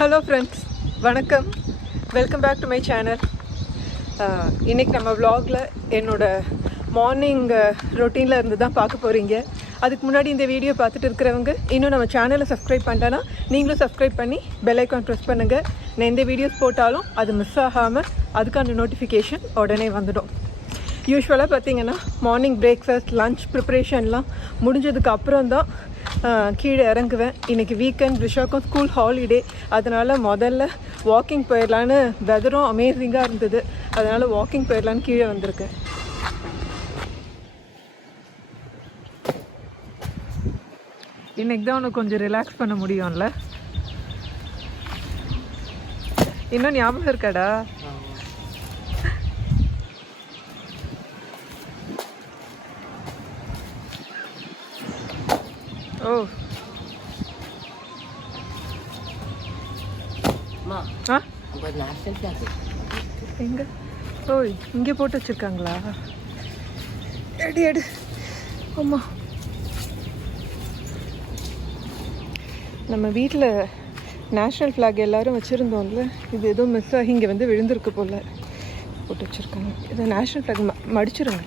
Hello friends, வணக்கம். Welcome back to my channel. இன்றைக்கி நம்ம vlogல என்னோடய மார்னிங் ரொட்டீனில் இருந்து தான் பார்க்க போகிறீங்க. அதுக்கு முன்னாடி இந்த வீடியோ பார்த்துட்டு இருக்கிறவங்க இன்னும் நம்ம சேனலை சப்ஸ்கிரைப் பண்ணிட்டேன்னா நீங்களும் சப்ஸ்கிரைப் பண்ணி பெல் ஐக்கான் ப்ரெஸ் பண்ணுங்கள். நான் எந்த வீடியோஸ் போட்டாலும் அது மிஸ் ஆகாமல் அதுக்கான நோட்டிஃபிகேஷன் உடனே வந்துடும். யூஸ்வலாக பார்த்திங்கன்னா மார்னிங் பிரேக்ஃபாஸ்ட் லன்ச் ப்ரிப்ரேஷன்லாம் முடிஞ்சதுக்கு அப்புறம் தான் கீழே இறங்குவேன். இன்றைக்கி வீக்கெண்ட், ரிஷாக்கும் ஸ்கூல் ஹாலிடே, அதனால் முதல்ல வாக்கிங் போயிடலான்னு, வெதரும் அமேசிங்காக இருந்தது, அதனால் வாக்கிங் போயிடலான்னு கீழே வந்திருக்கேன். இன்றைக்கி தான் உனக்கு கொஞ்சம் ரிலாக்ஸ் பண்ண முடியும்ல. இன்னும் ஞாபகம் இருக்காடா? ஓ எங்க? ஓ, இங்கே போட்டு வச்சிருக்காங்களா? எடு எடு. ஆமா, நம்ம வீட்டில் நேஷ்னல் ஃப்ளாக் எல்லாரும் வச்சுருந்தோம்ல, இது எதுவும் மிஸ் ஆகி இங்கே வந்து விழுந்திருக்கு போல் போட்டு வச்சுருக்காங்க. இது நேஷ்னல் ஃப்ளாக் மடிச்சிருங்க.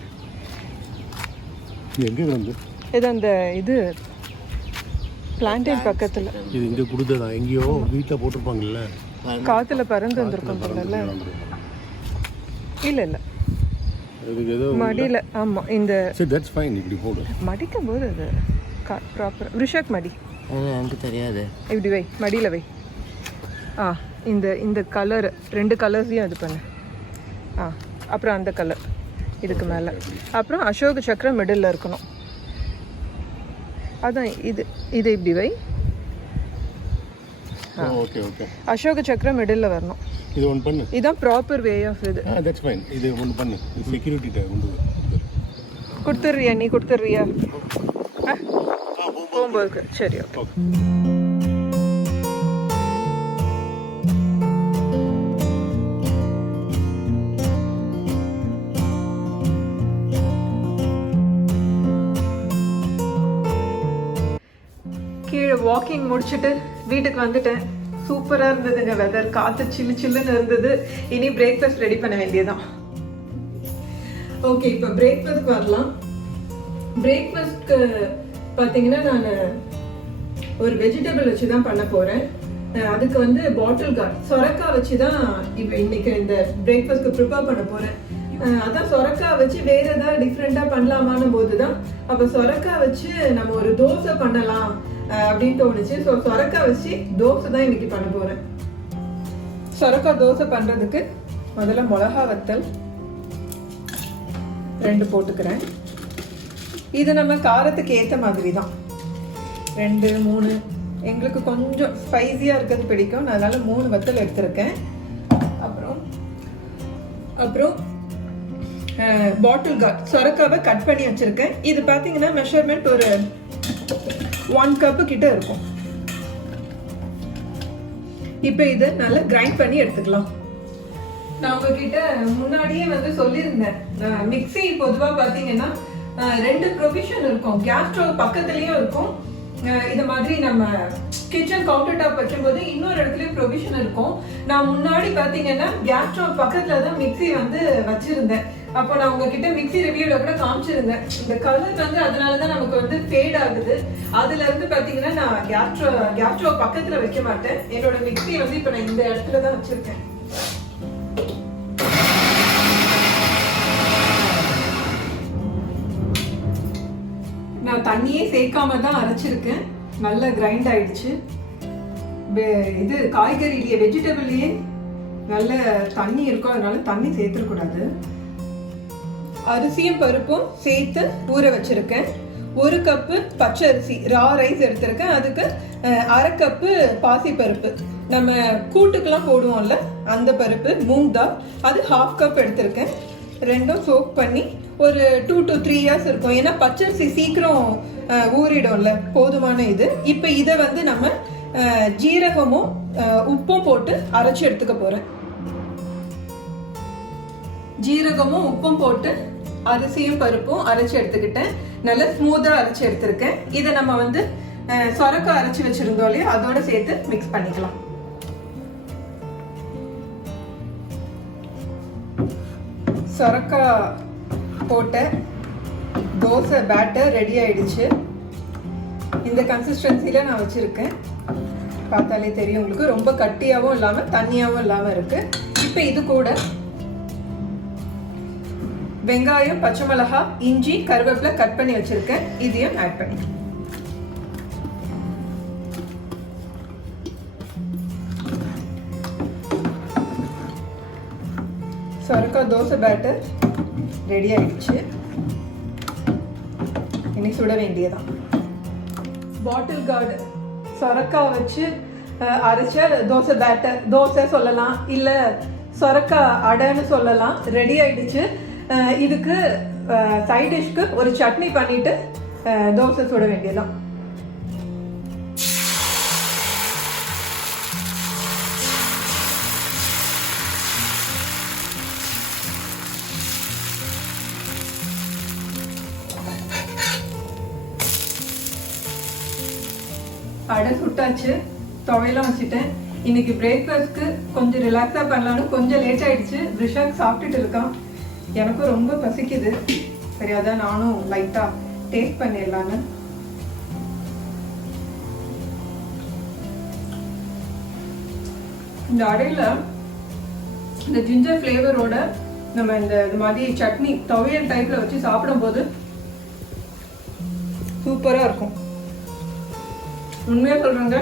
எங்கே வந்து இது அந்த இது பிளான்டேன் பக்கத்தில். இது இங்கே கொடுத்ததா? எங்கேயோ வீட்டில் போட்டிருப்பாங்கல்ல, காற்றுல பறந்து வந்திருக்கும் போல. இல்லை இல்லை, மடியில். ஆமாம், இந்த தட்ஸ் ஃபைன். இப்படி போடு. மடிக்கும் போது அது ப்ராப்பர். ரிஷாக் மடி. எனக்கு தெரியாது. இப்படி வை, மடியில் வை. இந்த இந்த கலர், 2 கலர்ஸையும் இது பண்ணு. அப்புறம் அந்த கலர் இதுக்கு மேலே. அப்புறம் அசோக சக்கரம் மிடில் இருக்கணும். அதான் இது இப்படி வை. Okay okay. அசோக சக்கரம் மிடில் வரணும். இது ஒன் பண்ணு. இதுதான் ப்ராப்பர் வே ஆஃப் இது. That's fine. இது ஒன் பண்ணு. செக்யூரிட்டி டேக் கொண்டு கொடுத்துட்றியா? நீ கொடுத்துட்றியா? போகும்போது சரி. ஓகே. கீழே வாக்கிங் முடிச்சுட்டு வீட்டுக்கு வந்துட்டேன். சூப்பராக இருந்ததுங்க வெதர், காற்று சில்லு சில்லுன்னு இருந்தது. இனி பிரேக்ஃபாஸ்ட் ரெடி பண்ண வேண்டியதான். ஓகே, இப்போ பிரேக்ஃபாஸ்ட்க்கு வரலாம். பிரேக்ஃபாஸ்ட்க்கு பார்த்தீங்கன்னா நான் ஒரு வெஜிடபிள் வச்சு தான் பண்ண போகிறேன். அதுக்கு வந்து பாட்டில் கார்ட் சொரக்காய் வச்சு தான் இப்போ இன்றைக்கி இந்த பிரேக்ஃபாஸ்ட்க்கு ப்ரிப்பேர் பண்ண போகிறேன். அதான் சொரக்காய் வச்சு வேறு ஏதாவது டிஃப்ரெண்ட்டாக பண்ணலாமான்னு போது தான் அப்போ சொரக்காய் வச்சு நம்ம ஒரு தோசை பண்ணலாம் அப்படின்னு தோணுச்சு. ஸோ சொரக்காய் வச்சு தோசை தான் இன்னைக்கு பண்ண போகிறேன். சொரக்காய் தோசை பண்ணுறதுக்கு முதல்ல மிளகா வத்தல் 2 போட்டுக்கிறேன். இது நம்ம காரத்துக்கு ஏற்ற மாதிரி தான், 2 3. எங்களுக்கு கொஞ்சம் ஸ்பைஸியாக இருக்கிறது பிடிக்கும், அதனால 3 வத்தல் எடுத்திருக்கேன். அப்புறம் பாட்டில் கார்ட் சொரக்காவை கட் பண்ணி வச்சுருக்கேன். இது பார்த்தீங்கன்னா மெஷர்மெண்ட் ஒரு 1 கப்பு கிட்ட இருக்கும். இப்போ இதை நல்லா கிரைண்ட் பண்ணி எடுத்துக்கலாம். நான் உங்ககிட்ட முன்னாடியே வந்து சொல்லியிருந்தேன், மிக்ஸி பொதுவாக பார்த்தீங்கன்னா 2 ப்ரொவிஷன் இருக்கும். கேஸ் ஸ்டவ் பக்கத்துலேயும் இருக்கும். இது மாதிரி நம்ம கிச்சன் கவுண்டர் டாப் வைக்கும்போது இன்னொரு இடத்துலயும் ப்ரொவிஷன் இருக்கும். நான் முன்னாடி பார்த்தீங்கன்னா கேஸ் ஸ்டவ் பக்கத்தில் தான் மிக்ஸி வந்து வச்சிருந்தேன். அப்போ நான் உங்ககிட்ட மிக்ஸி ரிவ்யூல கூட காமிச்சிருந்தேன். இந்த கலர் வந்து அதனால தான் நமக்கு வந்து ஃபேட் ஆகுது. அதுல இருந்து பார்த்தீங்கன்னா நான் கேஸ் ஸ்டவ் பக்கத்தில் வைக்க மாட்டேன். என்னோட மிக்ஸி வந்து இப்போ நான் இந்த இடத்துல தான் வச்சிருக்கேன். நான் தண்ணியே சேர்க்காம தான் அரைச்சிருக்கேன். நல்லா கிரைண்ட் ஆயிடுச்சு. இது காய்கறிலேயே வெஜிடபிள்லேயே நல்ல தண்ணி இருக்கும், அதனால தண்ணி சேர்த்துக்கூடாது. அரிசியும் பருப்பும் சேர்த்து ஊற வச்சிருக்கேன். 1 கப்பு பச்சை அரிசி ரா ரைஸ் எடுத்திருக்கேன். அதுக்கு 1/2 கப்பு பாசி பருப்பு, நம்ம கூட்டுக்கெல்லாம் போடுவோம்ல அந்த பருப்பு, மூங் தால், அது 1/2 கப் எடுத்திருக்கேன். 2ம் சோக் பண்ணி ஒரு 2 to 3 இயர்ஸ் இருக்கும். ஏன்னா பச்சரிசி சீக்கிரம் ஊறிடும்ல, போதுமான இது. இப்போ இதை வந்து நம்ம ஜீரகமும் உப்பும் போட்டு அரைச்சி எடுத்துக்க போகிறேன். ஜீரகமும் உப்பும் போட்டு அரிசியும் பருப்பும் அரைச்சி எடுத்துக்கிட்டேன். நல்லா ஸ்மூத்தாக அரைச்சி எடுத்திருக்கேன். இதை நம்ம வந்து சொரக்காய் அரைச்சி வச்சிருந்தோம் இல்லையா, அதோட சேர்த்து மிக்ஸ் பண்ணிக்கலாம். சொரக்காய் போட்ட தோசை பேட்டர் ரெடி ஆயிடுச்சு. இந்த கன்சிஸ்டன்சியில் நான் வச்சுருக்கேன். பார்த்தாலே தெரியும் உங்களுக்கு, ரொம்ப கட்டியாகவும் இல்லாமல் தண்ணியாகவும் இல்லாமல் இருக்குது. இப்போ இது கூட வெங்காயம், பச்சை மிளகாய், இஞ்சி, கருவேப்பிலை கட் பண்ணி வச்சுருக்கேன். இதையும் ஆட் பண்ணி சொரக்காய் தோசை பேட்டர் ரெடி ஆயிடுச்சு. இனி சுட வேண்டியதான். பாட்டில் கார்டு சொரக்காய் வச்சு அரைச்ச தோசை பேட்டர், தோசை சொல்லலாம், இல்லை சொரக்காய் அடைன்னு சொல்லலாம், ரெடி ஆயிடுச்சு. இதுக்கு சைட் டிஷ்க்கு ஒரு சட்னி பண்ணிட்டு தோசை சுட வேண்டியதான். அடை சுட்டாச்சு, துவையெல்லாம் வச்சுட்டேன். இன்னைக்கு பிரேக்ஃபாஸ்ட்க்கு கொஞ்சம் ரிலாக்ஸாக பண்ணலான்னு கொஞ்சம் லேட் ஆயிடுச்சு. ரிஷாக் சாப்பிட்டுட்டு இருக்கான். எனக்கும் ரொம்ப பசிக்குது. சரி, அதான் நானும் லைட்டாக டேஸ்ட் பண்ணிடலான்னு. இந்த அடையில் இந்த ஜிஞ்சர் ஃப்ளேவரோட நம்ம இது மாதிரி சட்னி துவையல் டைப்பில் வச்சு சாப்பிடும்போது சூப்பராக இருக்கும். உண்மையாக சொல்கிறேங்க,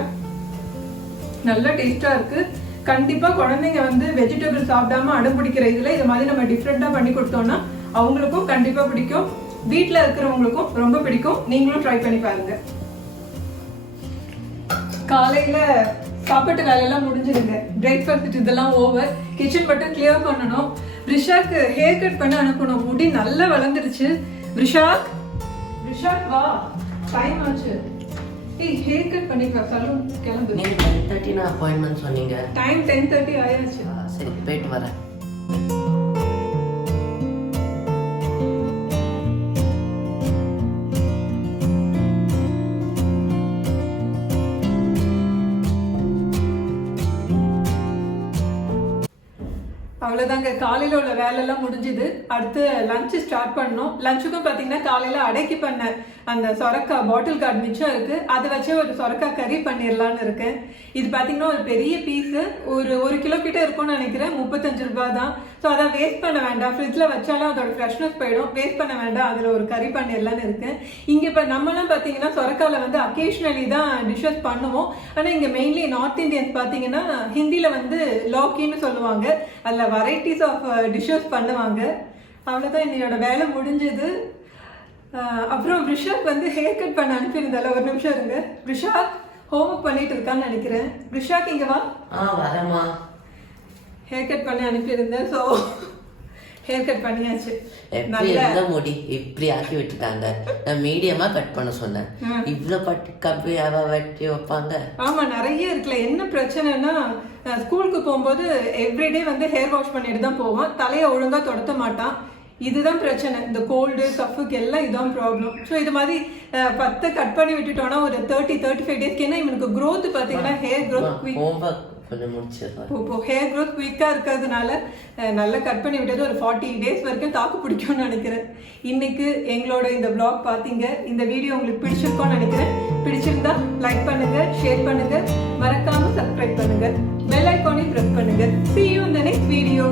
நல்ல டேஸ்ட்டாக இருக்குது. கண்டிப்பாக குழந்தைங்க வெஜிடபிள் சாப்பிடாம அடம் பிடிக்கிற இதில் இது மாதிரி நம்ம டிஃப்ரெண்ட்டாக பண்ணி கொடுத்தோம்னா அவங்களுக்கும் கண்டிப்பாக பிடிக்கும். வீட்டில் இருக்கிறவங்களுக்கும் ரொம்ப பிடிக்கும். நீங்களும் ட்ரை பண்ணி பாருங்க. காலையில் சாப்பாட்டு வேலையெல்லாம் முடிஞ்சிடுங்க. பிரேக்ஃபாஸ்ட் இதெல்லாம் ஓவர். கிச்சன் மட்டும் கிளியர் பண்ணணும். ரிஷாக்கு ஹேர் கட் பண்ண அனுப்பணும். முடி நல்லா வளர்ந்துருச்சு. ரிஷாக் வா, டைம் ஆச்சு. ஹேர் கட் பண்ணிக்கா, சலூன் கிளம்பு. நீங்க 10:30 நான் அப்பாயின்மெண்ட் சொன்னீங்க. டைம் 10:30 ஆயாச்சு. சரி, போயிட்டு வரேன். அவ்வளோதாங்க, காலையில் உள்ள வேலையெல்லாம் முடிஞ்சுது. அடுத்து லஞ்சு ஸ்டார்ட் பண்ணோம். லஞ்சுக்கும் பார்த்தீங்கன்னா காலையில் அடைக்கி பண்ண அந்த சொரக்காய் பாட்டில் கார்டு மிச்சம் இருக்குது. அதை வச்சு ஒரு சொரக்காய் கறி பண்ணிடலான்னு இருக்கேன். இது பார்த்தீங்கன்னா ஒரு பெரிய பீஸு, ஒரு கிலோ கிட்ட இருக்கும்னு நினைக்கிறேன். 35 ரூபாய் தான். ஸோ அதை வேஸ்ட் பண்ண வேண்டாம். ஃப்ரிட்ஜில் வச்சாலும் அதோட ஃப்ரெஷ்னஸ் போயிடும். வேஸ்ட் பண்ண வேண்டாம், அதில் ஒரு கறி பண்ணிடலான்னு இருக்கேன். இங்கே இப்போ நம்மளாம் பார்த்தீங்கன்னா சொரக்காயில் அக்கேஷ்னலி தான் டிஷ்ஷஸ் பண்ணுவோம். ஆனால் இங்கே மெயின்லி நார்த் இந்தியன்ஸ் பார்த்தீங்கன்னா ஹிந்தியில் லோக்கின்னு சொல்லுவாங்க. அதில் வெரைட்டிஸ் ஆஃப் டிஷ்ஷஸ் பண்ணுவாங்க. அவ்வளோதான், என்னோட வேலை முடிஞ்சது. அப்புறம் ரிஷாக் ஹேர் கட் பண்ண அனுப்பியிருந்தால, ஒரு நிமிஷம் இருங்க. ரிஷாக் ஹோம் ஒர்க் பண்ணிட்டு இருக்கான்னு நினைக்கிறேன். ரிஷாக் இங்க வா. வரமா. ஹேர் கட் பண்ணி அனுப்பியிருந்தேன். ஸோ ஹேர் கட் பண்ணியாச்சு. நல்ல முடி இப்படி ஆக்கி விட்டுட்டாங்க. நான் மீடியமா கட் பண்ண சொன்னேன். இவ்வளவு பட்டி கப்பி வெட்டி வைப்பாங்க. ஆமா, நிறைய இருக்குல்ல. என்ன பிரச்சனைனா, ஸ்கூலுக்கு போகும்போது எவ்ரிடே ஹேர் வாஷ் பண்ணிட்டு தான் போவான். தலையை ஒழுங்கா தொடத்த மாட்டான். இதுதான் பிரச்சனை. இந்த கோல்டு கஃபுக்கு எல்லாம் இதுதான் ப்ராப்ளம். ஸோ இது மாதிரி 10 கட் பண்ணி விட்டுட்டோம்னா ஒரு 30-35 டேஸ்க்கு. ஏன்னா இவனுக்கு க்ரோத் பார்த்தீங்கன்னா ஹேர் க்ரோத் குயிக். இப்போ ஹேர் க்ரோத் குயிக்காக இருக்கிறதுனால நல்லா கட் பண்ணி விட்டது ஒரு 40 டேஸ் வரைக்கும் தாக்கு பிடிக்கும்னு நினைக்கிறேன். இன்னைக்கு எங்களோட இந்த vlog பார்த்தீங்க. இந்த வீடியோ உங்களுக்கு பிடிச்சிருக்கோன்னு நினைக்கிறேன். பிடிச்சிருந்தா லைக் பண்ணுங்க, ஷேர் பண்ணுங்க, மறக்காம சப்ஸ்கிரைப் பண்ணுங்க, பெல் ஐகானையும் பிரஸ் பண்ணுங்க. See you in the next video.